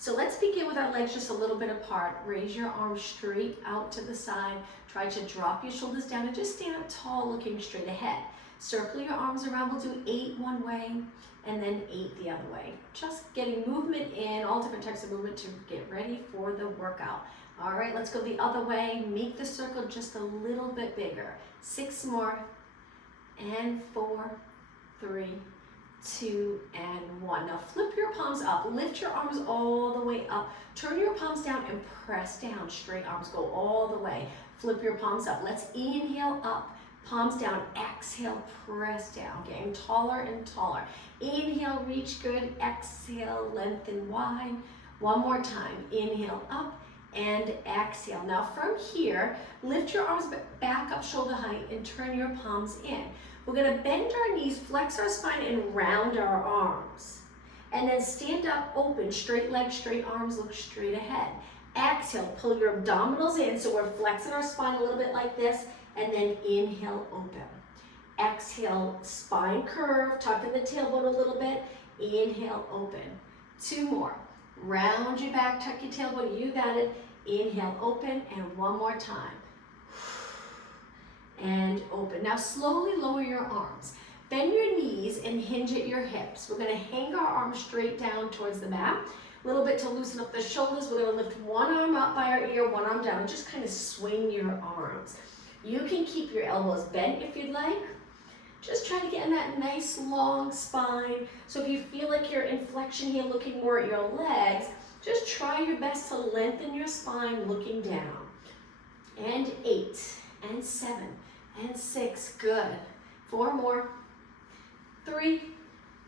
So let's begin with our legs just a little bit apart. Raise your arms straight out to the side. Try to drop your shoulders down and just stand up tall, looking straight ahead. Circle your arms around. We'll do 8 one way and then 8 the other way. Just getting movement in, all different types of movement to get ready for the workout. All right, let's go the other way. Make the circle just a little bit bigger. 6 more, and 4, 3, 2, and 1. Now flip your palms up. Lift your arms all the way up. Turn your palms down and press down. Straight arms go all the way. Flip your palms up. Let's inhale up. Palms down. Exhale, press down. Getting taller and taller. Inhale, reach good. Exhale, lengthen wide. One more time. Inhale up and exhale. Now from here, lift your arms back up shoulder height and turn your palms in. We're going to bend our knees, flex our spine, and round our arms. And then stand up, open, straight legs, straight arms, look straight ahead. Exhale, pull your abdominals in, so we're flexing our spine a little bit like this, and then inhale, open. Exhale, spine curve, tuck in the tailbone a little bit, inhale, open. 2 more. Round your back, tuck your tailbone, you got it. Inhale, open, and one more time. And open. Now slowly lower your arms. Bend your knees and hinge at your hips. We're going to hang our arms straight down towards the mat. A little bit to loosen up the shoulders. We're going to lift one arm up by our ear, one arm down, and just kind of swing your arms. You can keep your elbows bent if you'd like. Just try to get in that nice long spine. So if you feel like you're in flexion here looking more at your legs, just try your best to lengthen your spine looking down. And 8, and 7, and 6, good. 4 more, 3,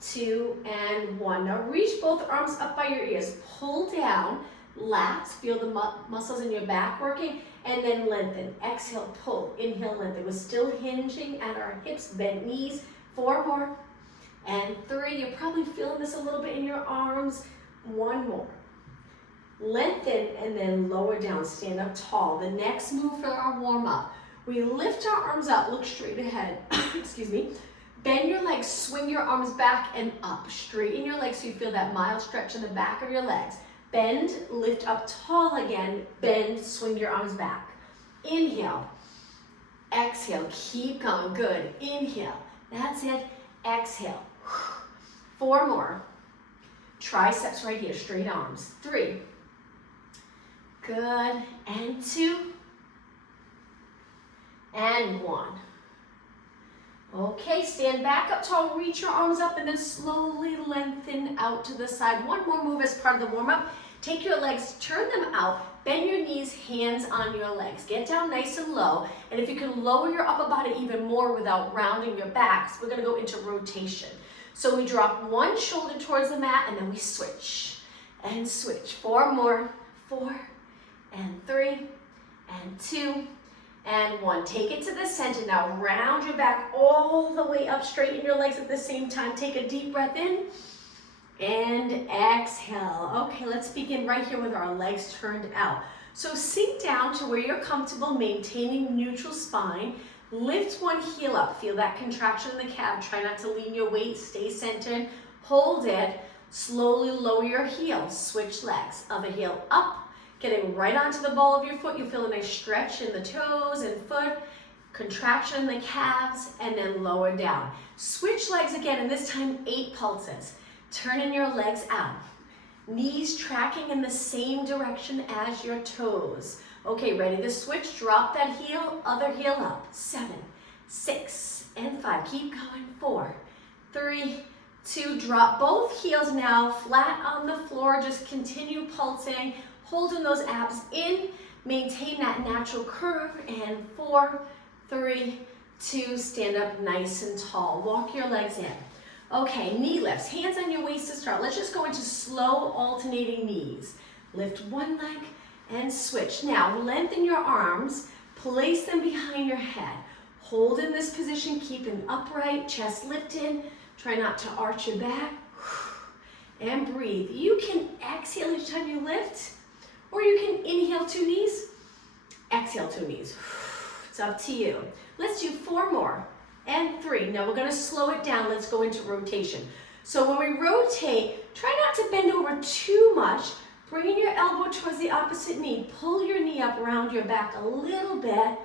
2, and 1. Now reach both arms up by your ears. Pull down, lats, feel the muscles in your back working, and then lengthen. Exhale, pull, inhale, lengthen. We're still hinging at our hips, bent knees. 4 more, and 3. You're probably feeling this a little bit in your arms. 1 more. Lengthen and then lower down, stand up tall. The next move for our warm-up. We lift our arms up, look straight ahead, excuse me. Bend your legs, swing your arms back and up. Straighten your legs so you feel that mild stretch in the back of your legs. Bend, lift up tall again, bend, swing your arms back. Inhale, exhale, keep going, good. Inhale, that's it, exhale. 4 more. Triceps right here, straight arms. 3, good, and 2, and 1. Okay, stand back up tall, reach your arms up, and then slowly lengthen out to the side. One more move as part of the warm-up. Take your legs, turn them out, bend your knees, hands on your legs. Get down nice and low, and if you can lower your upper body even more without rounding your backs, we're gonna go into rotation. So we drop one shoulder towards the mat, and then we switch, and switch. 4 more, 4, and 3, and 2, and 1. Take it to the center. Now round your back all the way up, straighten your legs at the same time. Take a deep breath in and exhale. Okay, let's begin right here with our legs turned out. So sink down to where you're comfortable, maintaining neutral spine. Lift one heel up. Feel that contraction in the calf. Try not to lean your weight. Stay centered. Hold it. Slowly lower your heel. Switch legs. Other heel up. Getting right onto the ball of your foot. You feel a nice stretch in the toes and foot. Contraction in the calves. And then lower down. Switch legs again, and this time 8 pulses. Turning your legs out. Knees tracking in the same direction as your toes. Okay, ready to switch. Drop that heel, other heel up. 7, 6, and 5. Keep going. 4, 3, 2. Drop both heels now, flat on the floor. Just continue pulsing, holding those abs in. Maintain that natural curve. And 4, 3, 2. Stand up nice and tall. Walk your legs in. Okay, knee lifts. Hands on your waist to start. Let's just go into slow alternating knees. Lift one leg and switch. Now, lengthen your arms, place them behind your head. Hold in this position, keeping upright, chest lifted. Try not to arch your back. And breathe. You can exhale each time you lift, or you can inhale 2 knees, exhale 2 knees. It's up to you. Let's do 4 more, and 3. Now we're gonna slow it down. Let's go into rotation. So when we rotate, try not to bend over too much. Bringing your elbow towards the opposite knee. Pull your knee up around your back a little bit.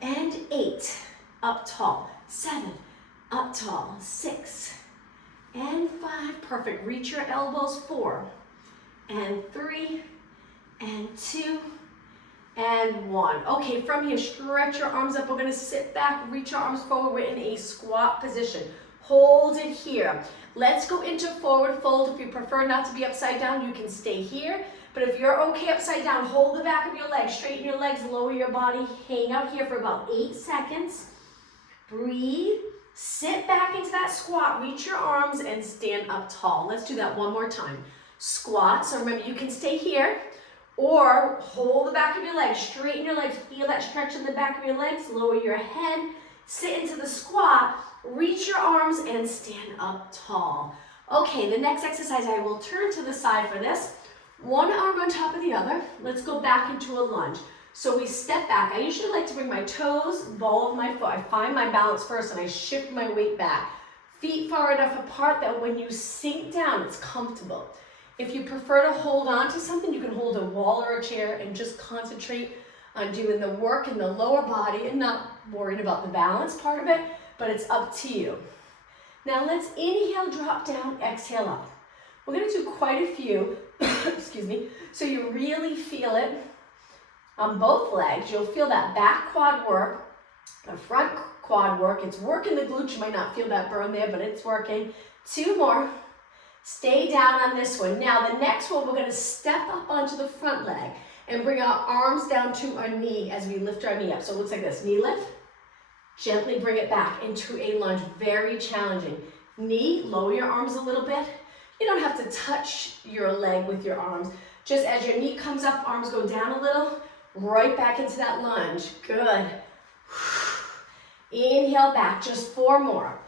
And 8, up tall. 7, up tall. 6, and 5. Perfect. Reach your elbows. 4, and 3, and 2, and 1. Okay, from here, stretch your arms up. We're gonna sit back, reach your arms forward. We're in a squat position. Hold it here. Let's go into forward fold. If you prefer not to be upside down, you can stay here. But if you're okay upside down, hold the back of your legs, straighten your legs, lower your body, hang out here for about 8 seconds. Breathe, sit back into that squat, reach your arms and stand up tall. Let's do that one more time. Squat, so remember you can stay here or hold the back of your legs, straighten your legs, feel that stretch in the back of your legs, lower your head, sit into the squat, reach your arms and stand up tall. Okay, the next exercise, I will turn to the side for this. One arm on top of the other. Let's go back into a lunge. So we step back. I usually like to bring my toes, ball of my foot. I find my balance first and I shift my weight back. Feet far enough apart that when you sink down, it's comfortable. If you prefer to hold on to something, you can hold a wall or a chair and just concentrate on doing the work in the lower body and not worried about the balance part of it, but it's up to you. Now let's inhale, drop down, exhale up. We're going to do quite a few, excuse me, so you really feel it on both legs. You'll feel that back quad work, the front quad work. It's working the glutes. You might not feel that burn there, but it's working. 2 more. Stay down on this one. Now the next one, we're going to step up onto the front leg and bring our arms down to our knee as we lift our knee up. So it looks like this. Knee lift. Gently bring it back into a lunge. Very challenging. Knee, lower your arms a little bit. You don't have to touch your leg with your arms. Just as your knee comes up, arms go down a little, right back into that lunge. Good. Inhale back, just 4 more.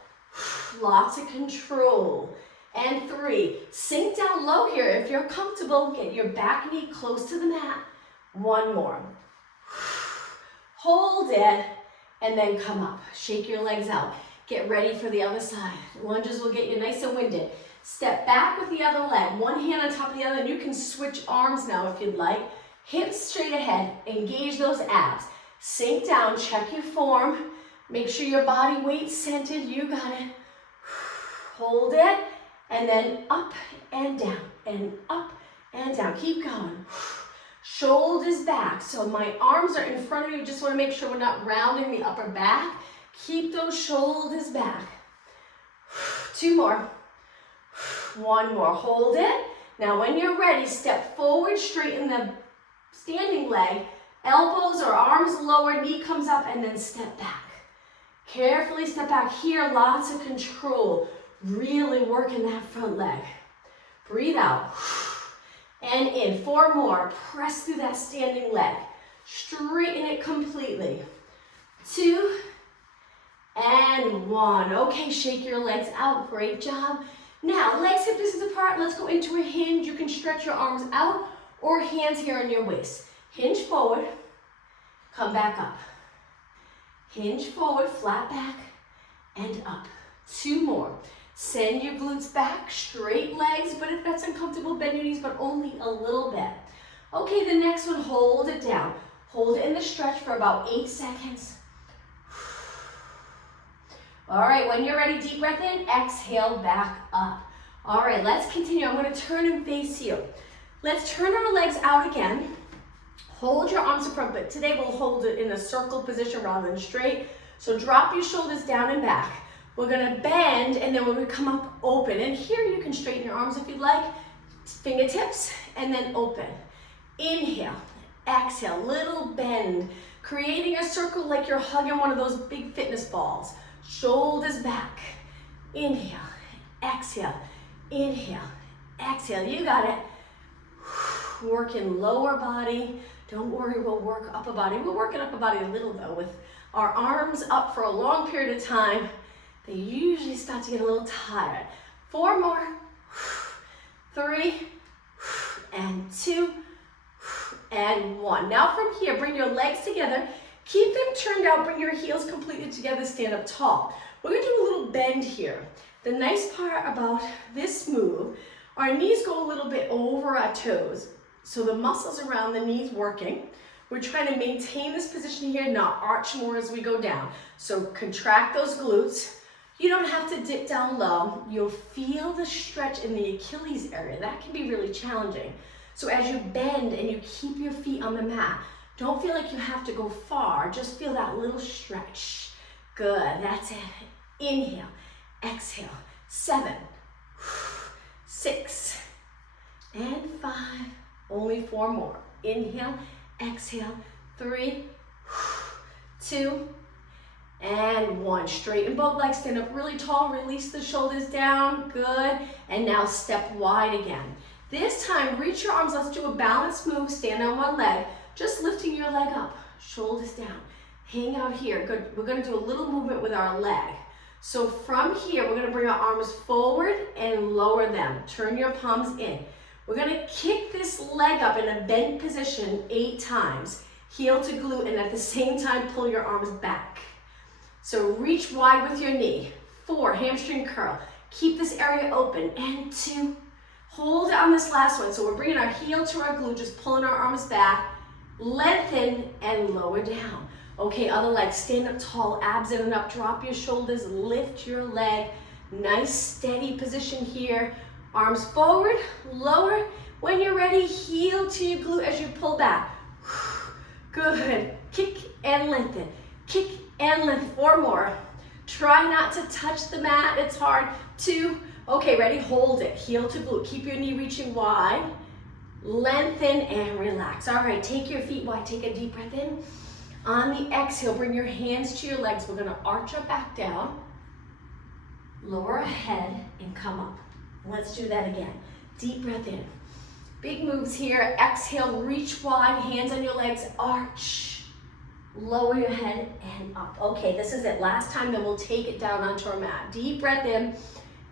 Lots of control. And 3. Sink down low here. If you're comfortable, get your back knee close to the mat. 1 more. Hold it, and then come up. Shake your legs out. Get ready for the other side. Lunges will get you nice and winded. Step back with the other leg, one hand on top of the other, and you can switch arms now if you'd like. Hips straight ahead, engage those abs. Sink down, check your form. Make sure your body weight's centered, you got it. Hold it, and then up and down, and up and down. Keep going. Shoulders back, so my arms are in front of you. Just wanna make sure we're not rounding the upper back. Keep those shoulders back. 2 more. 1 more, hold it. Now when you're ready, step forward, straighten the standing leg, elbows or arms lower, knee comes up, and then step back. Carefully step back here, lots of control. Really working that front leg. Breathe out, and in. 4 more, press through that standing leg. Straighten it completely. 2, and 1. Okay, shake your legs out, great job. Now, legs hip distance apart, let's go into a hinge. You can stretch your arms out or hands here on your waist. Hinge forward, come back up. Hinge forward, flat back, and up. 2 more. Send your glutes back, straight legs, but if that's uncomfortable, bend your knees, but only a little bit. Okay, the next one, hold it down. Hold it in the stretch for about 8 seconds. All right, when you're ready, deep breath in, exhale back up. All right, let's continue. I'm going to turn and face you. Let's turn our legs out again. Hold your arms in front, but today we'll hold it in a circle position rather than straight. So drop your shoulders down and back. We're going to bend, and then when we come up, open. And here you can straighten your arms if you'd like. Fingertips, and then open. Inhale, exhale, little bend. Creating a circle like you're hugging one of those big fitness balls. Shoulders back. Inhale, exhale, inhale, exhale. You got it. Working lower body. Don't worry, we'll work upper body. We're working upper body a little though. With our arms up for a long period of time, they usually start to get a little tired. 4 more. 3, and 2, and 1. Now from here, bring your legs together. Keep them turned out, bring your heels completely together, stand up tall. We're gonna do a little bend here. The nice part about this move, our knees go a little bit over our toes. So the muscles around the knees working. We're trying to maintain this position here, not arch more as we go down. So contract those glutes. You don't have to dip down low. You'll feel the stretch in the Achilles area. That can be really challenging. So as you bend and you keep your feet on the mat, don't feel like you have to go far. Just feel that little stretch. Good, that's it. Inhale, exhale. 7, 6, and 5. Only 4 more. Inhale, exhale. 3, 2, and 1. Straighten both legs, stand up really tall, release the shoulders down. Good. And now step wide again. This time, reach your arms. Let's do a balanced move. Stand on one leg. Just lifting your leg up, shoulders down. Hang out here. Good. We're going to do a little movement with our leg. So from here, we're going to bring our arms forward and lower them. Turn your palms in. We're going to kick this leg up in a bent position 8 times. Heel to glute, and at the same time, pull your arms back. So reach wide with your knee. 4, hamstring curl. Keep this area open. And 2, hold on this last one. So we're bringing our heel to our glute, just pulling our arms back. Lengthen and lower down. Okay, other leg, stand up tall, abs in and up, drop your shoulders, lift your leg. Nice steady position here. Arms forward, lower. When you're ready, heel to your glute as you pull back. Good. Kick and lengthen. Kick and lengthen. 4 more. Try not to touch the mat, it's hard. 2. Okay, ready? Hold it. Heel to glute. Keep your knee reaching wide. Lengthen and relax. All right, take your feet wide. Take a deep breath in. On the exhale, bring your hands to your legs. We're gonna arch our back down, lower our head, and come up. Let's do that again. Deep breath in. Big moves here. Exhale, reach wide, hands on your legs, arch. Lower your head and up. Okay, this is it. Last time, then we'll take it down onto our mat. Deep breath in.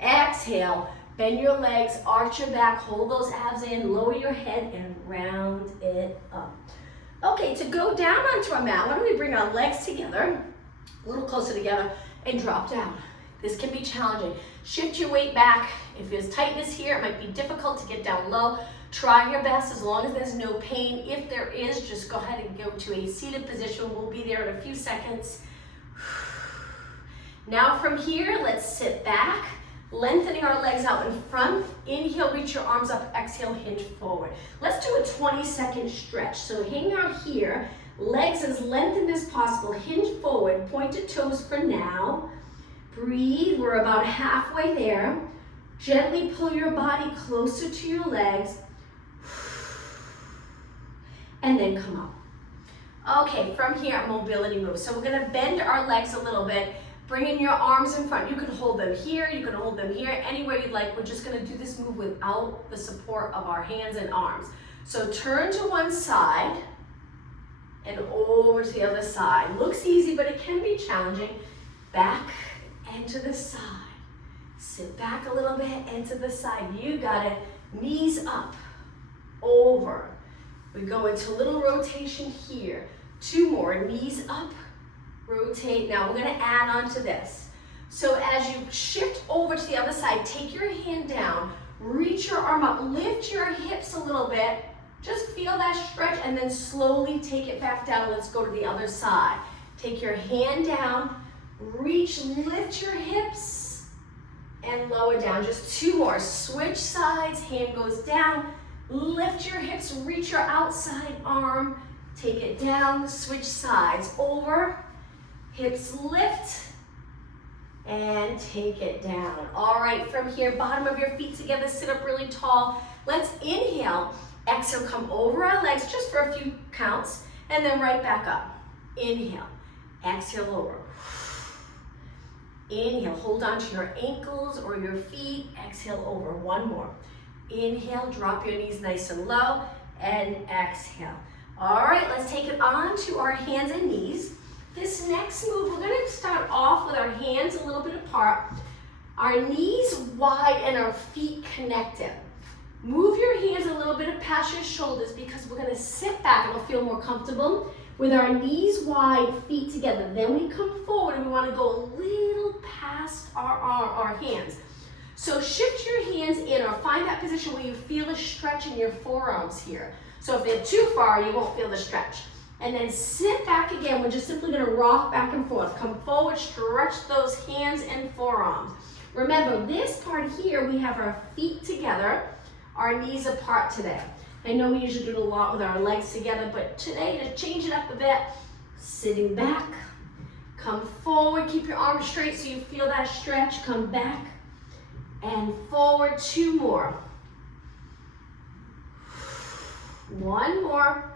Exhale. Bend your legs, arch your back, hold those abs in, lower your head, and round it up. Okay, to go down onto our mat, why don't we bring our legs together, a little closer together, and drop down. This can be challenging. Shift your weight back. If there's tightness here, it might be difficult to get down low. Try your best as long as there's no pain. If there is, just go ahead and go to a seated position. We'll be there in a few seconds. Now from here, let's sit back. Lengthening our legs out in front. Inhale, reach your arms up. Exhale, hinge forward. Let's do a 20-second stretch. So hang out here. Legs as lengthened as possible. Hinge forward. Pointed toes for now. Breathe. We're about halfway there. Gently pull your body closer to your legs. And then come up. Okay, from here, mobility moves. So we're going to bend our legs a little bit. Bringing your arms in front. You can hold them here, you can hold them here, anywhere you'd like. We're just gonna do this move without the support of our hands and arms. So turn to one side and over to the other side. Looks easy, but it can be challenging. Back and to the side. Sit back a little bit and to the side. You got it. Knees up, over. We go into a little rotation here. 2 more, knees up. Rotate. Now we're going to add on to this. So as you shift over to the other side, take your hand down, reach your arm up, lift your hips a little bit, just feel that stretch, and then slowly take it back down. Let's go to the other side. Take your hand down, reach, lift your hips, and lower down. Just 2 more. Switch sides, hand goes down, lift your hips, reach your outside arm, take it down, switch sides, over. Hips lift and take it down. All right, from here, bottom of your feet together, sit up really tall. Let's inhale, exhale, come over our legs just for a few counts, and then right back up. Inhale, exhale, over. Inhale, hold on to your ankles or your feet, exhale, over. 1 more. Inhale, drop your knees nice and low, and exhale. All right, let's take it on to our hands and knees. This next move, we're going to start off with our hands a little bit apart, our knees wide and our feet connected. Move your hands a little bit past your shoulders because we're going to sit back. It'll feel more comfortable with our knees wide, feet together. Then we come forward and we want to go a little past our hands. So shift your hands in or find that position where you feel a stretch in your forearms here. So if they're too far, you won't feel the stretch. And then sit back again. We're just simply gonna rock back and forth. Come forward, stretch those hands and forearms. Remember, this part here, we have our feet together, our knees apart today. I know we usually do it a lot with our legs together, but today, to change it up a bit, sitting back, come forward, keep your arms straight so you feel that stretch, come back, and forward, 2 more. 1 more.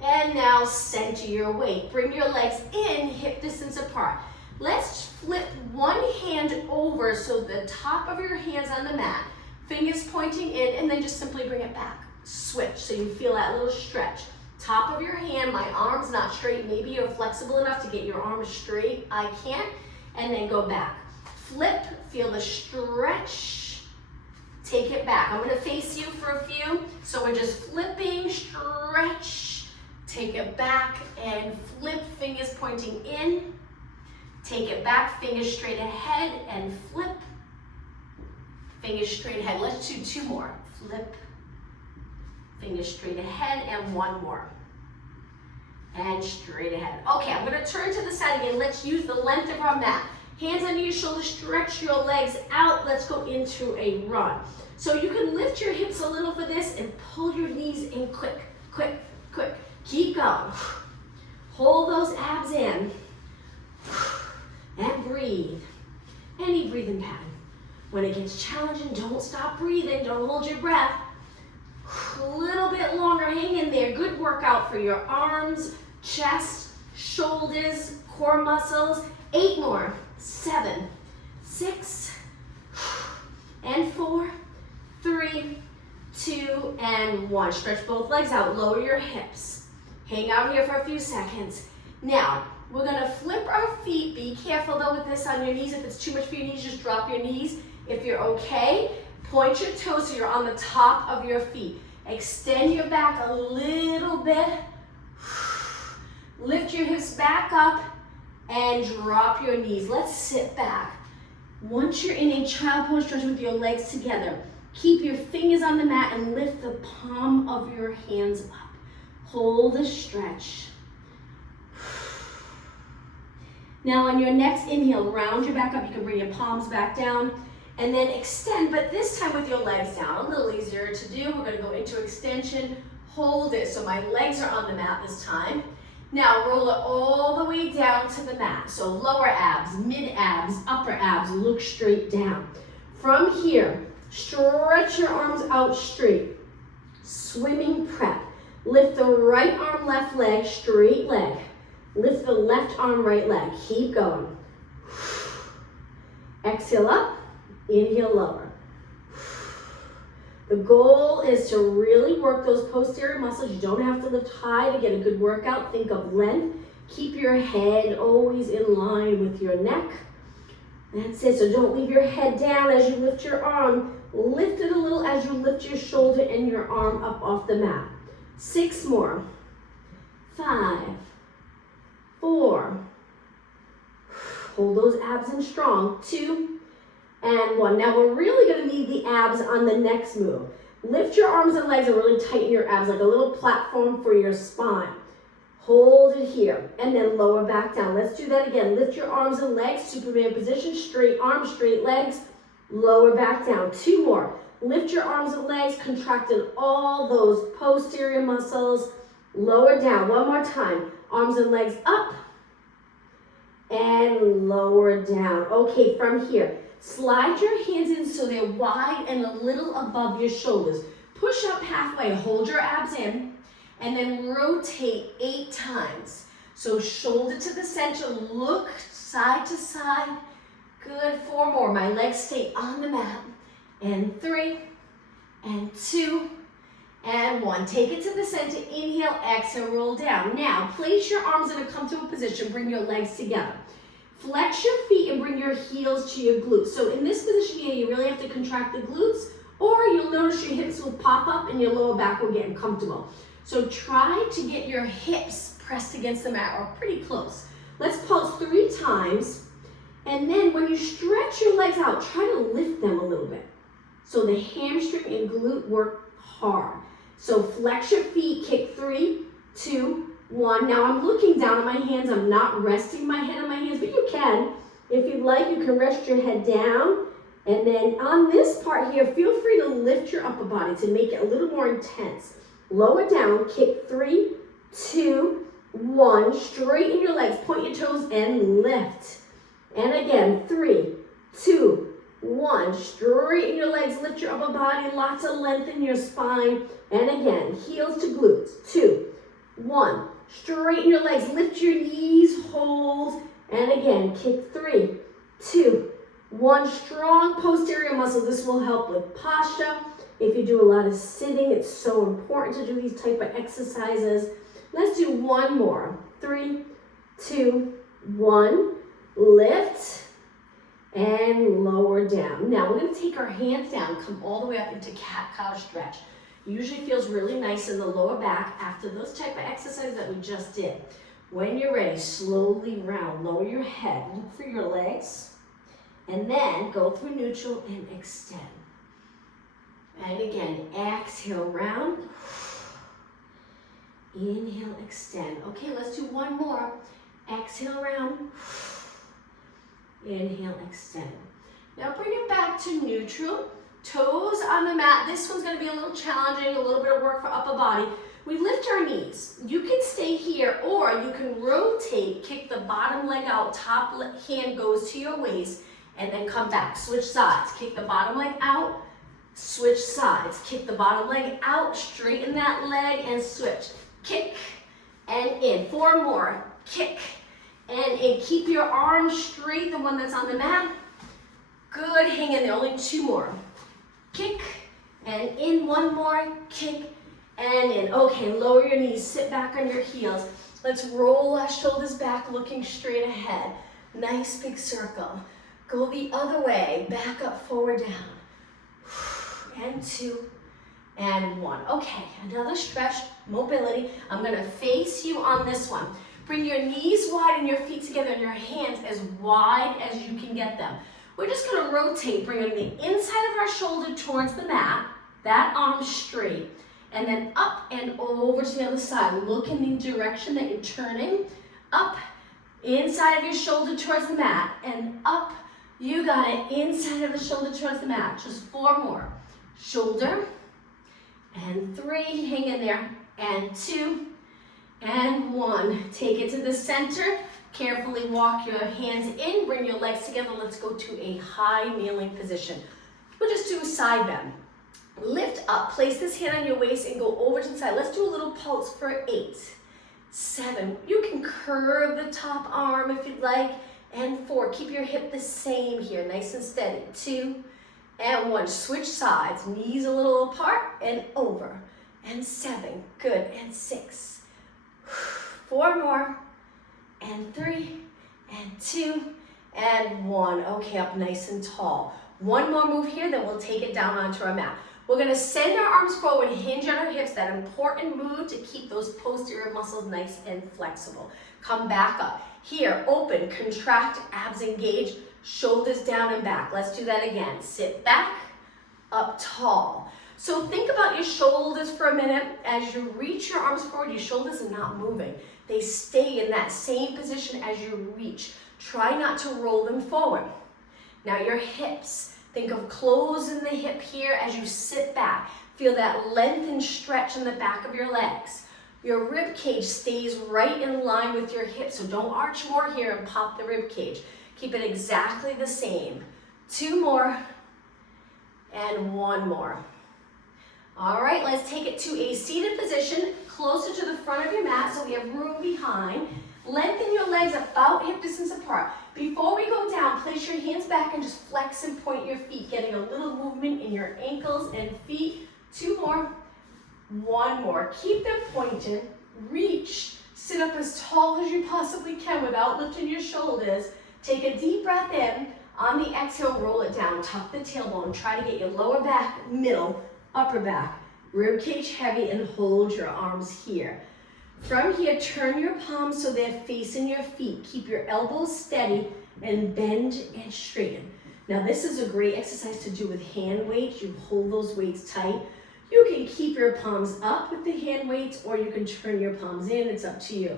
And now center your weight. Bring your legs in, hip distance apart. Let's flip one hand over so the top of your hand's on the mat, fingers pointing in, and then just simply bring it back. Switch so you feel that little stretch. Top of your hand, my arm's not straight. Maybe you're flexible enough to get your arms straight. I can't. And then go back. Flip, feel the stretch. Take it back. I'm gonna face you for a few. So we're just flipping, stretch, take it back, and flip, fingers pointing in. Take it back, fingers straight ahead, and flip. Fingers straight ahead. Let's do 2 more. Flip, fingers straight ahead, and 1 more. And straight ahead. Okay, I'm gonna turn to the side again. Let's use the length of our mat. Hands under your shoulders, stretch your legs out. Let's go into a run. So you can lift your hips a little for this and pull your knees in quick, quick, quick. Keep going. Hold those abs in. And breathe. Any breathing pattern. When it gets challenging, don't stop breathing. Don't hold your breath. A little bit longer, hang in there. Good workout for your arms, chest, shoulders, core muscles. 8 more. 7, 6, and 4, 3, 2, and 1. Stretch both legs out, lower your hips. Hang out here for a few seconds. Now, we're gonna flip our feet. Be careful though with this on your knees. If it's too much for your knees, just drop your knees. If you're okay, point your toes so you're on the top of your feet. Extend your back a little bit. Lift your hips back up. And drop your knees. Let's sit back. Once you're in a child pose, stretch with your legs together. Keep your fingers on the mat and lift the palm of your hands up. Hold the stretch. Now on your next inhale, round your back up. You can bring your palms back down and then extend, but this time with your legs down. A little easier to do. We're going to go into extension. Hold it. So my legs are on the mat this time. Now roll it all the way down to the mat. So lower abs, mid abs, upper abs, look straight down. From here, stretch your arms out straight. Swimming prep. Lift the right arm, left leg, straight leg. Lift the left arm, right leg. Keep going. Exhale up, inhale lower. The goal is to really work those posterior muscles. You don't have to lift high to get a good workout. Think of length. Keep your head always in line with your neck. That's it. So don't leave your head down as you lift your arm. Lift it a little as you lift your shoulder and your arm up off the mat. 6 more. 5, 4. Hold those abs in strong. 2, and 1. Now we're really going to need the abs on the next move. Lift your arms and legs and really tighten your abs like a little platform for your spine. Hold it here and then lower back down. Let's do that again. Lift your arms and legs, Superman position, straight arms, straight legs, lower back down. 2 more. Lift your arms and legs, contracting all those posterior muscles, lower down. 1 more time. Arms and legs up and lower down. Okay, from here, slide your hands in so they're wide and a little above your shoulders. Push up halfway, hold your abs in, and then rotate 8 times. So shoulder to the center, look side to side. Good, 4 more. My legs stay on the mat. And 3, and 2, and 1. Take it to the center, inhale, exhale, roll down. Now, place your arms in a comfortable position, bring your legs together. Flex your feet and bring your heels to your glutes. So in this position here, you really have to contract the glutes, or you'll notice your hips will pop up and your lower back will get uncomfortable. So try to get your hips pressed against the mat or pretty close. Let's pulse 3 times And then when you stretch your legs out, try to lift them a little bit. So the hamstring and glute work hard. So flex your feet, kick 3, 2, 1. Now I'm looking down at my hands. I'm not resting my head on my hands, but you can. If you'd like, you can rest your head down. And then on this part here, feel free to lift your upper body to make it a little more intense. Lower down, kick 3, 2, 1. Straighten your legs, point your toes, and lift. And again, 3, 2, 1. Straighten your legs, lift your upper body, lots of length in your spine. And again, heels to glutes. 2, 1. Straighten your legs, lift your knees, hold. And again, kick 3, 2, 1. Strong posterior muscles. This will help with posture. If you do a lot of sitting, it's so important to do these type of exercises. Let's do one more. 3, 2, 1. Lift and lower down. Now we're going to take our hands down, come all the way up into cat-cow stretch. Usually feels really nice in the lower back after those type of exercises that we just did. When you're ready, slowly round, lower your head, look for your legs, and then go through neutral and extend. And again, exhale, round. Inhale, extend. Okay, let's do one more. Exhale, round. Inhale, extend. Now bring it back to neutral. Toes on the mat. This one's going to be a little challenging, a little bit of work for upper body. We lift our knees. You can stay here or you can rotate, kick the bottom leg out, top hand goes to your waist, and then come back. Switch sides. Kick the bottom leg out, switch sides. Kick the bottom leg out, straighten that leg, and switch. Kick and in. 4 more. Kick and in. Keep your arms straight, the one that's on the mat. Good, hang in there. Only 2 more. Kick and in. 1 more. Kick and in. Okay, lower your knees. Sit back on your heels. Let's roll our shoulders back, looking straight ahead. Nice big circle. Go the other way. Back up, forward, down. And 2 and 1. Okay, another stretch, mobility. I'm going to face you on this one. Bring your knees wide and your feet together and your hands as wide as you can get them. We're just going to rotate, bringing the inside of our shoulder towards the mat, that arm straight, and then up and over to the other side. Look in the direction that you're turning. Up, inside of your shoulder towards the mat, and up. You got it, inside of the shoulder towards the mat. Just 4 more. Shoulder, and 3, hang in there, and 2, and 1. Take it to the center. Carefully walk your hands in, bring your legs together. Let's go to a high kneeling position. We'll just do a side bend. Lift up, place this hand on your waist and go over to the side. Let's do a little pulse for 8, 7. You can curve the top arm if you'd like. And 4, keep your hip the same here, nice and steady. 2, and 1, switch sides, knees a little apart and over. And 7, good, and 6. 4 more, and 3, and 2, and 1. Okay, up nice and tall. 1 more move here, then we'll take it down onto our mat. We're gonna send our arms forward, hinge on our hips, that important move to keep those posterior muscles nice and flexible. Come back up. Here, open, contract, abs engage, shoulders down and back. Let's do that again. Sit back, up tall. So think about your shoulders for a minute. As you reach your arms forward, your shoulders are not moving. They stay in that same position as you reach. Try not to roll them forward. Now your hips, think of closing the hip here as you sit back. Feel that length and stretch in the back of your legs. Your rib cage stays right in line with your hips, so don't arch more here and pop the rib cage. Keep it exactly the same. 2 more and 1 more. All right, let's take it to a seated position, closer to the front of your mat so we have room behind. Lengthen your legs about hip distance apart. Before we go down, place your hands back and just flex and point your feet, getting a little movement in your ankles and feet. 2 more. 1 more. Keep them pointed. Reach. Sit up as tall as you possibly can without lifting your shoulders. Take a deep breath in. On the exhale, roll it down. Tuck the tailbone. Try to get your lower back, middle, upper back. Rib cage heavy and hold your arms here. From here, turn your palms so they're facing your feet. Keep your elbows steady and bend and straighten. Now this is a great exercise to do with hand weights. You hold those weights tight. You can keep your palms up with the hand weights, or you can turn your palms in, it's up to you.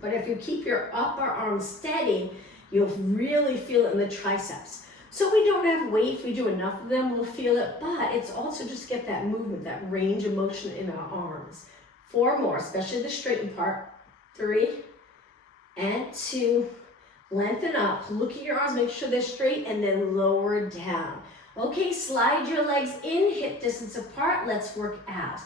But if you keep your upper arm steady, you'll really feel it in the triceps. So we don't have weight, if we do enough of them, we'll feel it, but it's also just get that movement, that range of motion in our arms. 4 more, especially the straighten part. 3 and 2, lengthen up, look at your arms, make sure they're straight, and then lower down. Okay, slide your legs in, hip distance apart, let's work out.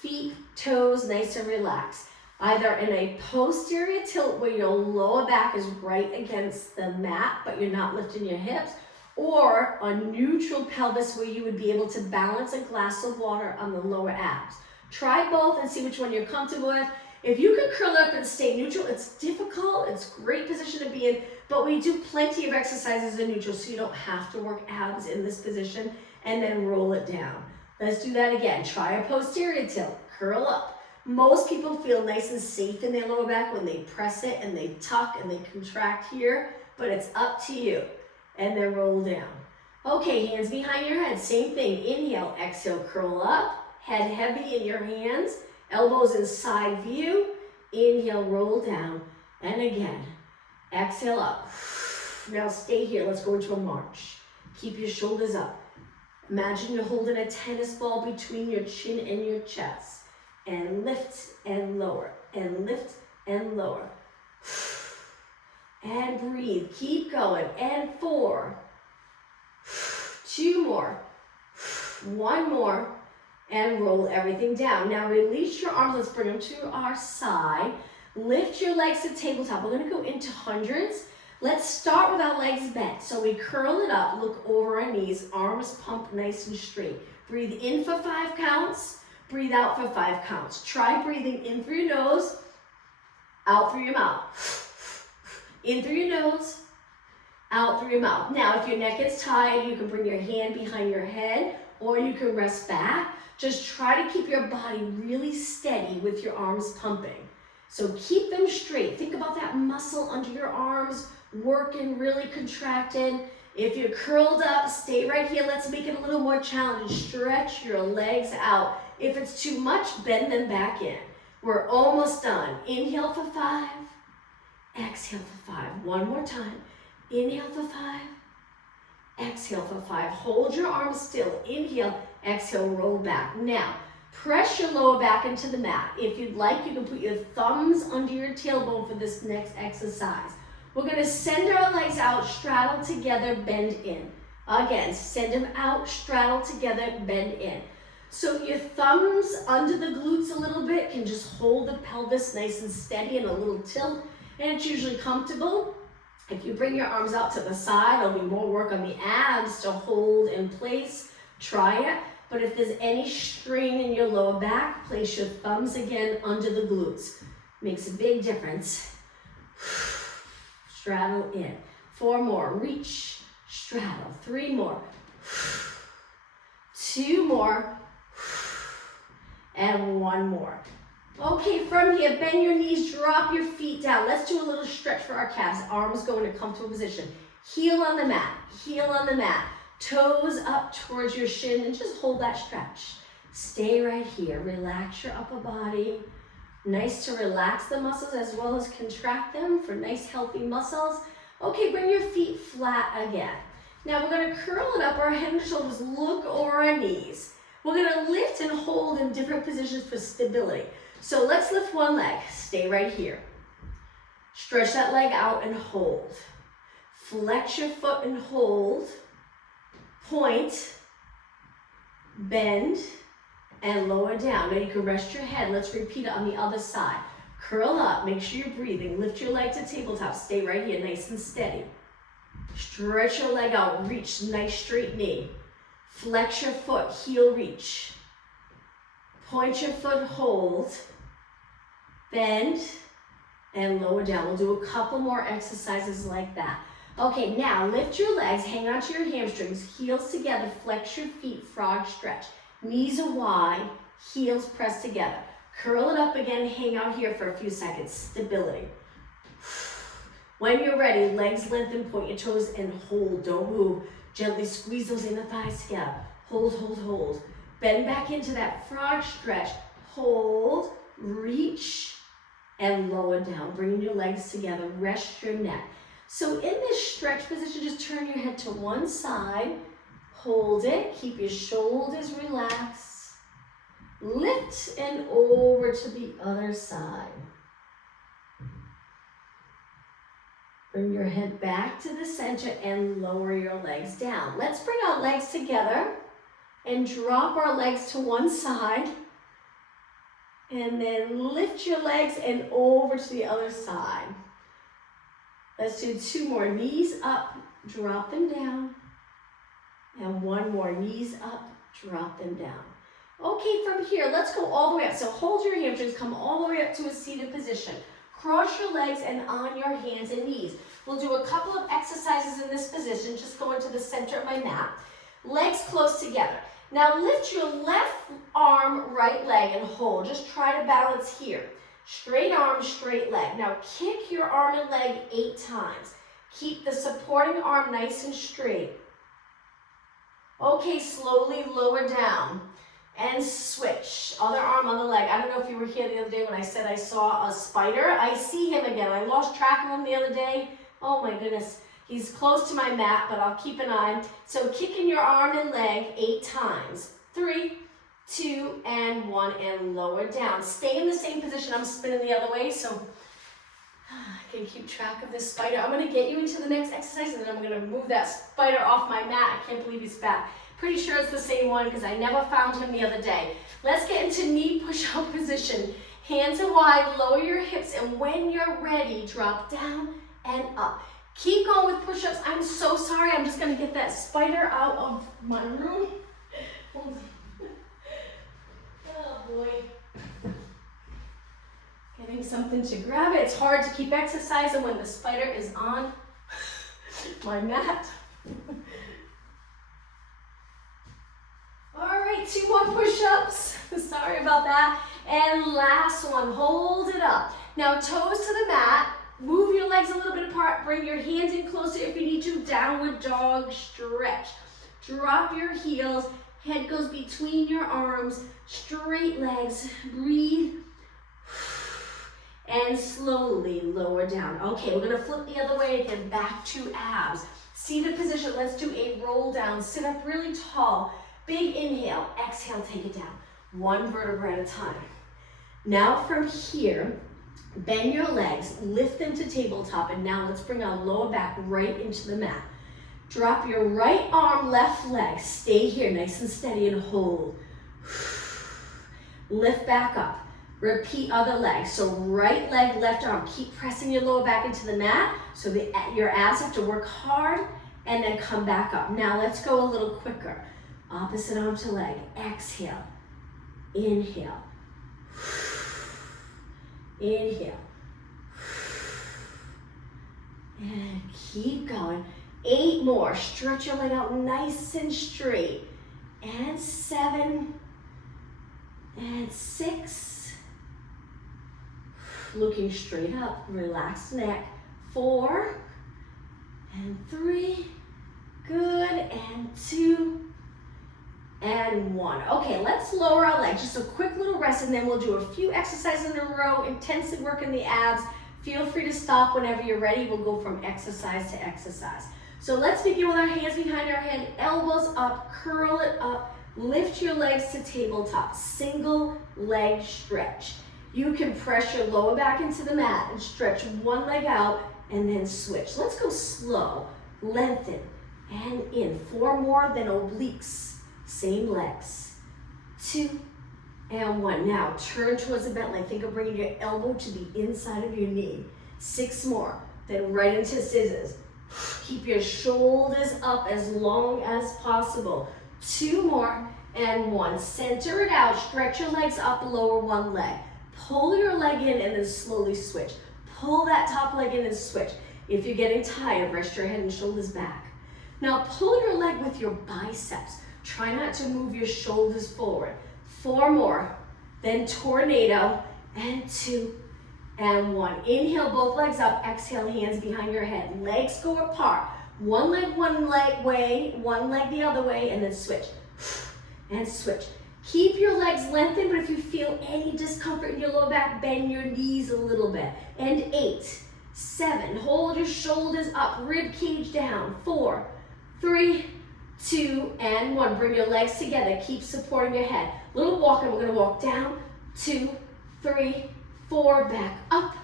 Feet, toes, nice and relaxed. Either in a posterior tilt where your lower back is right against the mat, but you're not lifting your hips, or a neutral pelvis where you would be able to balance a glass of water on the lower abs. Try both and see which one you're comfortable with. If you can curl up and stay neutral, it's difficult, it's a great position to be in, but we do plenty of exercises in neutral, so you don't have to work abs in this position, and then roll it down. Let's do that again. Try a posterior tilt, curl up. Most people feel nice and safe in their lower back when they press it and they tuck and they contract here, but it's up to you. And then roll down. Okay, hands behind your head, same thing. Inhale, exhale, curl up, head heavy in your hands, elbows in side view. Inhale, roll down, and again, exhale up. Now stay here, let's go into a march. Keep your shoulders up. Imagine you're holding a tennis ball between your chin and your chest. And lift and lower, and lift and lower. And breathe, keep going, and 4, 2 more, 1 more, and roll everything down. Now release your arms, let's bring them to our side. Lift your legs to tabletop. We're gonna go into hundreds. Let's start with our legs bent. So we curl it up, look over our knees, arms pump nice and straight. Breathe in for 5 counts. Breathe out for 5 counts. Try breathing in through your nose, out through your mouth. In through your nose, out through your mouth. Now, if your neck is tired, you can bring your hand behind your head, or you can rest back. Just try to keep your body really steady with your arms pumping. So keep them straight. Think about that muscle under your arms, working, really contracted. If you're curled up, stay right here. Let's make it a little more challenging. Stretch your legs out. If it's too much, bend them back in. We're almost done. Inhale for 5. Exhale for 5. One more time. Inhale for 5. Exhale for 5. Hold your arms still. Inhale, exhale, roll back. Now, press your lower back into the mat. If you'd like, you can put your thumbs under your tailbone for this next exercise. We're going to send our legs out, straddle together, bend in. Again, send them out, straddle together, bend in. So your thumbs under the glutes a little bit can just hold the pelvis nice and steady and a little tilt, and it's usually comfortable. If you bring your arms out to the side, there'll be more work on the abs to hold in place. Try it. But if there's any strain in your lower back, place your thumbs again under the glutes. Makes a big difference. Straddle in. 4 more. Reach. Straddle. 3 more. 2 more. And 1 more. Okay, from here, bend your knees, drop your feet down. Let's do a little stretch for our calves. Arms go in a comfortable position. Heel on the mat, heel on the mat. Toes up towards your shin, and just hold that stretch. Stay right here. Relax your upper body. Nice to relax the muscles as well as contract them for nice healthy muscles. Okay, bring your feet flat again. Now we're going to curl it up. Our head and shoulders look over our knees. We're going to lift and hold in different positions for stability. So let's lift one leg. Stay right here. Stretch that leg out and hold. Flex your foot and hold. Point, bend, and lower down. Now you can rest your head. Let's repeat it on the other side. Curl up. Make sure you're breathing. Lift your leg to tabletop. Stay right here, nice and steady. Stretch your leg out. Reach, nice straight knee. Flex your foot, heel reach. Point your foot, hold. Bend, and lower down. We'll do a couple more exercises like that. Okay, now lift your legs, hang onto your hamstrings, heels together, flex your feet, frog stretch. Knees are wide, heels pressed together. Curl it up again, hang out here for a few seconds. Stability. When you're ready, legs lengthen, point your toes and hold, don't move. Gently squeeze those inner thighs together. Hold, hold, hold. Bend back into that frog stretch. Hold, reach, and lower down. Bringing your legs together, rest your neck. So in this stretch position, just turn your head to one side. Hold it, keep your shoulders relaxed. Lift and over to the other side. Bring your head back to the center and lower your legs down. Let's bring our legs together and drop our legs to one side. And then lift your legs and over to the other side. Let's do 2 more. Knees up, drop them down. And 1 more. Knees up, drop them down. Okay, from here, let's go all the way up. So hold your hamstrings, come all the way up to a seated position. Cross your legs and on your hands and knees. We'll do a couple of exercises in this position, just going to the center of my mat. Legs close together. Now lift your left arm, right leg, and hold. Just try to balance here. Straight arm, straight leg. Now kick your arm and leg 8 times. Keep the supporting arm nice and straight. Okay, slowly lower down and switch. Other arm on the leg. I don't know if you were here the other day when I said I saw a spider. I see him again. I lost track of him the other day. Oh my goodness. He's close to my mat, but I'll keep an eye. So kicking your arm and leg 8 times. 3, 2, and 1, and lower down. Stay in the same position. I'm spinning the other way, so I can keep track of this spider. I'm going to get you into the next exercise, and then I'm going to move that spider off my mat. I can't believe he's back. Pretty sure it's the same one because I never found him the other day. Let's get into knee push-up position. Hands are wide, lower your hips, and when you're ready, drop down and up. Keep going with push-ups. I'm so sorry. I'm just going to get that spider out of my room. Oh boy. Getting something to grab it. It's hard to keep exercising when the spider is on my mat. All right, 2 more push-ups. Sorry about that. And last one, hold it up. Now toes to the mat. Move your legs a little bit apart. Bring your hands in closer if you need to. Downward dog stretch. Drop your heels. Head goes between your arms. Straight legs. Breathe. And slowly lower down. Okay, we're going to flip the other way again. Back to abs. Seated position. Let's do a roll down. Sit up really tall. Big inhale. Exhale, take it down. 1 vertebra at a time. Now from here, bend your legs, lift them to tabletop, and now let's bring our lower back right into the mat. Drop your right arm, left leg. Stay here, nice and steady, and hold. Lift back up. Repeat other leg. So right leg, left arm. Keep pressing your lower back into the mat so your abs have to work hard, and then come back up. Now let's go a little quicker. Opposite arm to leg. Exhale. Inhale. Inhale. And keep going. 8 more. Stretch your leg out nice and straight. And 7. And 6. Looking straight up. Relaxed neck. 4. And 3. Good. And 2. And 1. Okay, let's lower our legs. Just a quick little rest, and then we'll do a few exercises in a row, intensive work in the abs. Feel free to stop whenever you're ready. We'll go from exercise to exercise. So let's begin with our hands behind our head, elbows up, curl it up, lift your legs to tabletop, single leg stretch. You can press your lower back into the mat and stretch one leg out and then switch. Let's go slow, lengthen, and in. 4 more, then obliques. Same legs. 2 and 1. Now turn towards the bent leg. Think of bringing your elbow to the inside of your knee. 6 more. Then right into scissors. Keep your shoulders up as long as possible. 2 more and 1. Center it out. Stretch your legs up, lower one leg. Pull your leg in and then slowly switch. Pull that top leg in and switch. If you're getting tired, rest your head and shoulders back. Now pull your leg with your biceps. Try not to move your shoulders forward. 4 more. Then tornado. And 2 and 1. Inhale, both legs up. Exhale, hands behind your head. Legs go apart. One leg way, one leg the other way, and then switch. And switch. Keep your legs lengthened, but if you feel any discomfort in your lower back, bend your knees a little bit. And 8, 7, hold your shoulders up, rib cage down. 4, 3, 2, and 1. Bring your legs together. Keep supporting your head. Little walking. We're going to walk down. 2, 3, 4. Back up.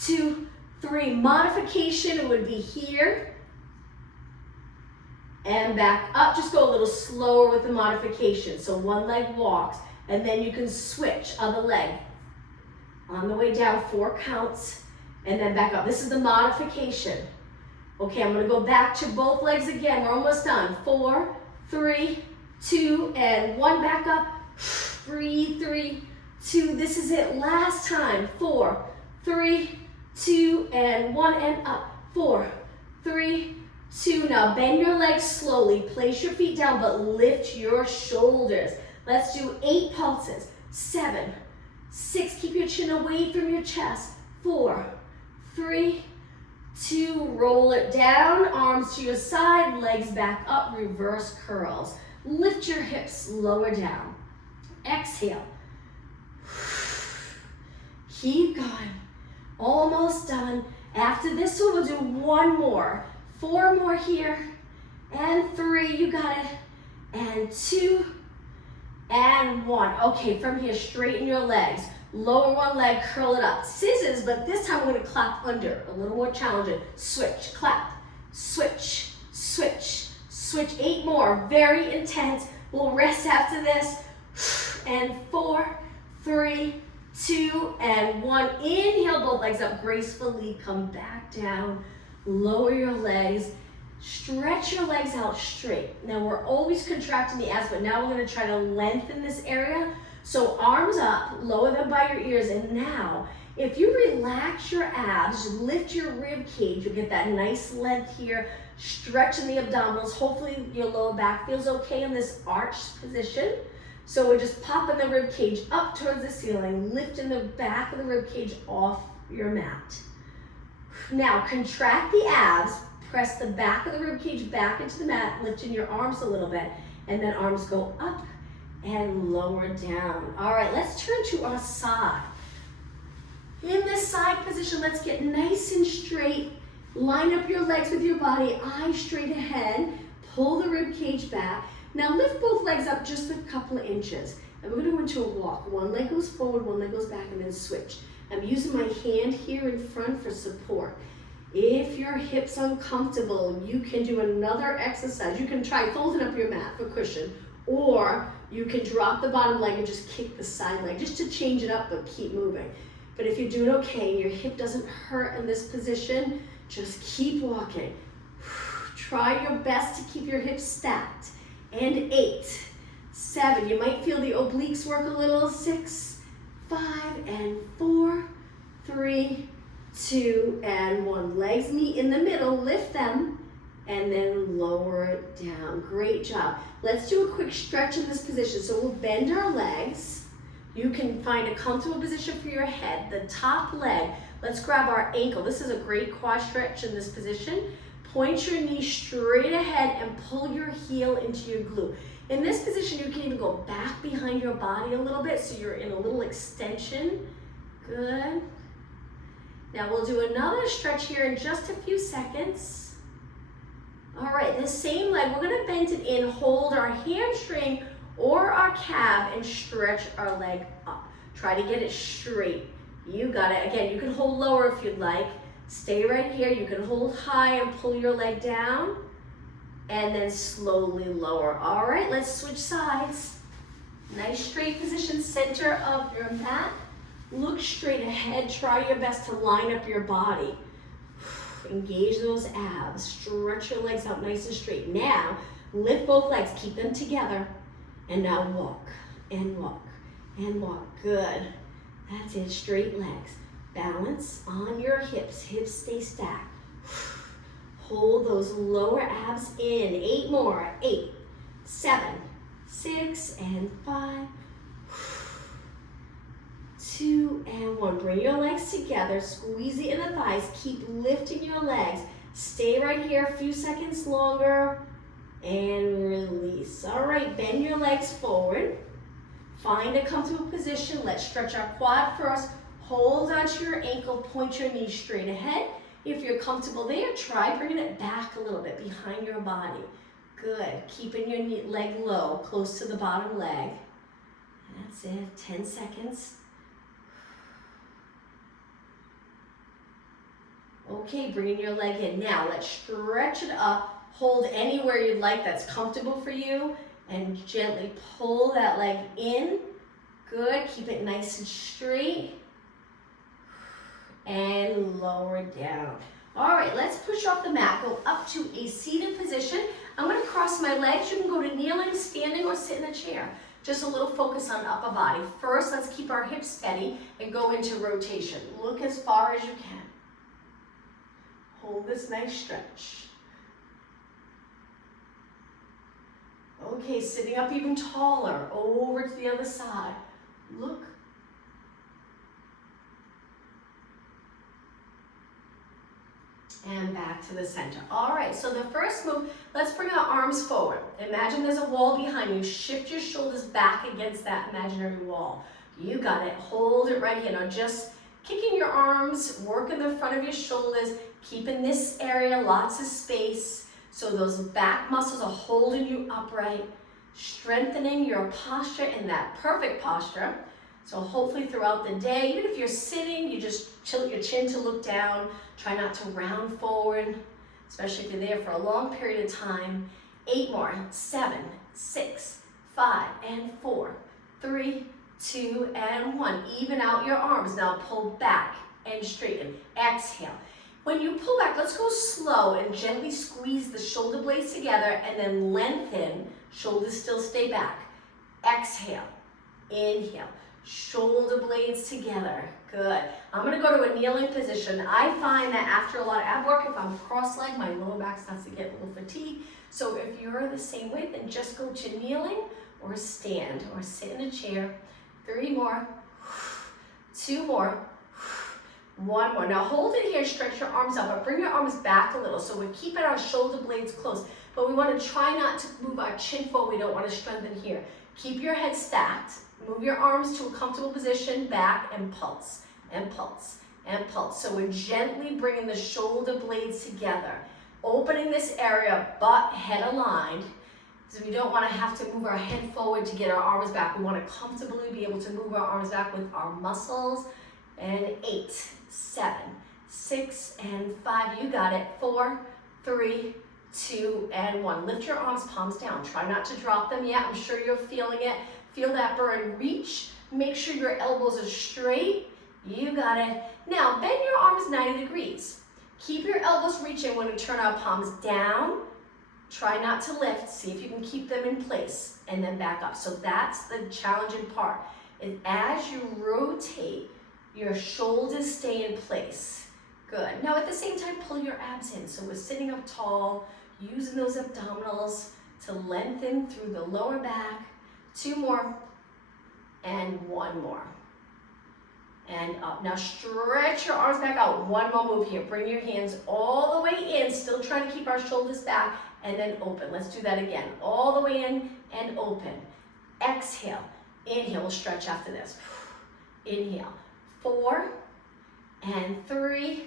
2, 3. Modification. It would be here. And back up. Just go a little slower with the modification. So one leg walks. And then you can switch. Other leg. On the way down. 4 counts. And then back up. This is the modification. Okay, I'm going to go back to both legs again. We're almost done. 4, 3, 2, and 1. Back up. Breathe. 3, 2. This is it. Last time. 4, 3, 2, and 1. And up. 4, 3, 2. Now bend your legs slowly. Place your feet down, but lift your shoulders. Let's do 8 pulses. 7, 6. Keep your chin away from your chest. 4, 3, 2, roll it down, arms to your side, legs back up, reverse curls. Lift your hips, lower down. Exhale. Keep going. Almost done. After this one, we'll do 1 more. 4 more here. And 3, you got it. And 2, and 1. Okay, from here, straighten your legs. Lower one leg, curl it up. Scissors, but this time we're going to clap under. A little more challenging. Switch, clap, switch, switch, switch. 8 more. Very intense. We'll rest after this. And 4, 3, 2, and 1. Inhale, both legs up gracefully. Come back down. Lower your legs. Stretch your legs out straight. Now we're always contracting the abs, but now we're going to try to lengthen this area. So arms up, lower them by your ears, and now, if you relax your abs, lift your rib cage, you'll get that nice length here, stretching the abdominals. Hopefully your lower back feels okay in this arched position. So we're just popping the rib cage up towards the ceiling, lifting the back of the rib cage off your mat. Now contract the abs, press the back of the rib cage back into the mat, lifting your arms a little bit, and then arms go up and lower down. All right, let's turn to our side. In this side position, let's get nice and straight. Line up your legs with your body, eyes straight ahead. Pull the rib cage back. Now lift both legs up just a couple of inches. And we're gonna go into a walk. One leg goes forward, one leg goes back, and then switch. I'm using my hand here in front for support. If your hip's uncomfortable, you can do another exercise. You can try folding up your mat for cushion, or you can drop the bottom leg and just kick the side leg, just to change it up, but keep moving. But if you're doing okay and your hip doesn't hurt in this position, just keep walking. Try your best to keep your hips stacked. And 8, 7, you might feel the obliques work a little. 6, 5, and 4, 3, 2, and 1. Legs meet in the middle, lift them, and then lower it down. Great job. Let's do a quick stretch in this position. So we'll bend our legs. You can find a comfortable position for your head. The top leg, let's grab our ankle. This is a great quad stretch in this position. Point your knee straight ahead and pull your heel into your glute. In this position, you can even go back behind your body a little bit, so you're in a little extension. Good. Now we'll do another stretch here in just a few seconds. All right, the same leg, we're gonna bend it in, hold our hamstring or our calf and stretch our leg up. Try to get it straight. You got it. Again, you can hold lower if you'd like. Stay right here. You can hold high and pull your leg down and then slowly lower. All right, let's switch sides. Nice straight position, center of your mat. Look straight ahead. Try your best to line up your body. Engage those abs. Stretch your legs out nice and straight. Now, lift both legs. Keep them together. And now walk and walk and walk. Good. That's it. Straight legs. Balance on your hips. Hips stay stacked. Hold those lower abs in. 8 more. 8, 7, 6, and 5, 2, and 1. Bring your legs together, squeeze it in the thighs, keep lifting your legs. Stay right here a few seconds longer, and release. All right, bend your legs forward. Find a comfortable position. Let's stretch our quad first. Hold onto your ankle, point your knees straight ahead. If you're comfortable there, try bringing it back a little bit behind your body. Good, keeping your leg low, close to the bottom leg. That's it, 10 seconds. Okay, bringing your leg in. Now let's stretch it up. Hold anywhere you'd like that's comfortable for you, and gently pull that leg in. Good, keep it nice and straight. And lower down. All right, let's push off the mat. Go up to a seated position. I'm gonna cross my legs. You can go to kneeling, standing, or sit in a chair. Just a little focus on upper body. First, let's keep our hips steady and go into rotation. Look as far as you can. Hold this nice stretch. Okay, sitting up even taller, over to the other side. Look. And back to the center. All right, so the first move, let's bring our arms forward. Imagine there's a wall behind you. Shift your shoulders back against that imaginary wall. You got it. Hold it right here. Now just kicking your arms, working the front of your shoulders, keeping this area lots of space so those back muscles are holding you upright, strengthening your posture in that perfect posture. So hopefully throughout the day, even if you're sitting, you just tilt your chin to look down. Try not to round forward, especially if you're there for a long period of time. 8 more, 7, 6, 5, and 4, 3, 2, and 1. Even out your arms. Now pull back and straighten. Exhale. When you pull back, let's go slow and gently squeeze the shoulder blades together and then lengthen. Shoulders still stay back. Exhale. Inhale. Shoulder blades together. Good. I'm going to go to a kneeling position. I find that after a lot of ab work, if I'm cross-legged, my lower back starts to get a little fatigued. So if you're the same way, then just go to kneeling or stand or sit in a chair. 3 more. 2 more. 1 more. Now hold it here, stretch your arms out, but bring your arms back a little. So we're keeping our shoulder blades close, but we want to try not to move our chin forward. We don't want to strengthen here. Keep your head stacked. Move your arms to a comfortable position, back, and pulse, and pulse, and pulse. So we're gently bringing the shoulder blades together, opening this area, butt, head aligned. So we don't want to have to move our head forward to get our arms back. We want to comfortably be able to move our arms back with our muscles. And 8, 7, 6, and 5. You got it. 4, 3, 2, and 1. Lift your arms, palms down. Try not to drop them yet. I'm sure you're feeling it. Feel that burn. Reach. Make sure your elbows are straight. You got it. Now, bend your arms 90 degrees. Keep your elbows reaching when we turn our palms down. Try not to lift. See if you can keep them in place and then back up. So that's the challenging part. Is as you rotate, your shoulders stay in place. Good. Now at the same time, pull your abs in. So we're sitting up tall, using those abdominals to lengthen through the lower back. 2 more, and 1 more. And up. Now stretch your arms back out. 1 more move here. Bring your hands all the way in, still trying to keep our shoulders back, and then open. Let's do that again. All the way in and open. Exhale. Inhale. We'll stretch after this. Inhale. 4, and 3,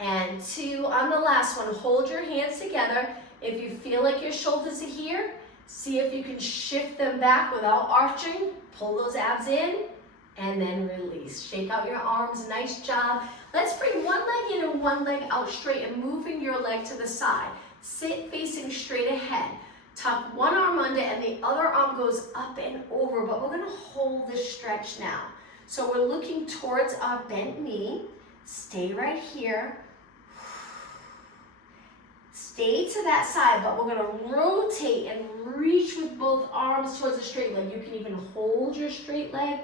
and 2. On the last one, hold your hands together. If you feel like your shoulders are here, see if you can shift them back without arching. Pull those abs in, and then release. Shake out your arms. Nice job. Let's bring one leg in and one leg out straight and moving your leg to the side. Sit facing straight ahead. Tuck one arm under and the other arm goes up and over, but we're going to hold this stretch now. So we're looking towards our bent knee. Stay right here. Stay to that side, but we're going to rotate and reach with both arms towards the straight leg. You can even hold your straight leg.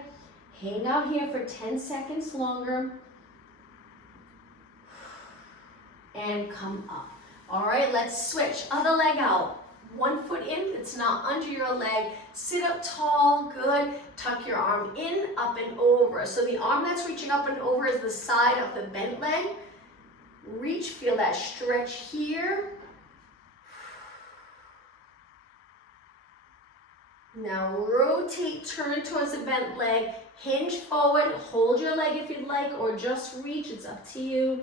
Hang out here for 10 seconds longer. And come up. All right, let's switch. Other leg out. One foot in, it's not under your leg. Sit up tall, good. Tuck your arm in, up and over. So the arm that's reaching up and over is the side of the bent leg. Reach, feel that stretch here. Now rotate, turn towards the bent leg, hinge forward, hold your leg if you'd like, or just reach, it's up to you.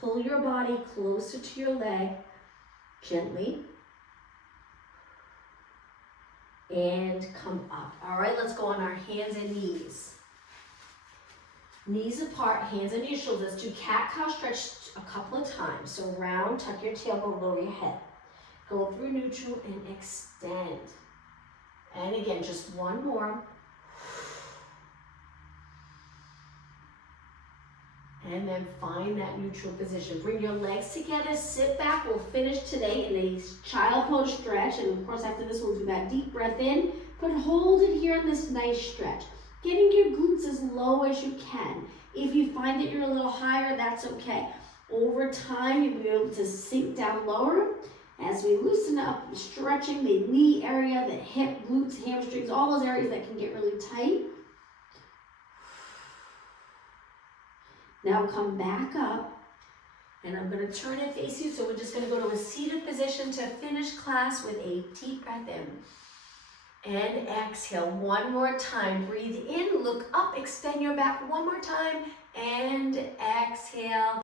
Pull your body closer to your leg, gently. And come up. All right, let's go on our hands and knees. Knees apart, hands on your shoulders. Do cat-cow stretch a couple of times. So round, tuck your tailbone, lower your head. Go through neutral and extend. And again, just one more. And then find that neutral position. Bring your legs together, sit back. We'll finish today in a child pose stretch. And of course, after this, we'll do that deep breath in. But hold it here in this nice stretch. Getting your glutes as low as you can. If you find that you're a little higher, that's okay. Over time, you'll be able to sink down lower. As we loosen up, stretching the knee area, the hip, glutes, hamstrings, all those areas that can get really tight. Now come back up, and I'm going to turn and face you, so we're just going to go to a seated position to finish class with a deep breath in. And exhale one more time. Breathe in, look up, extend your back one more time, and exhale.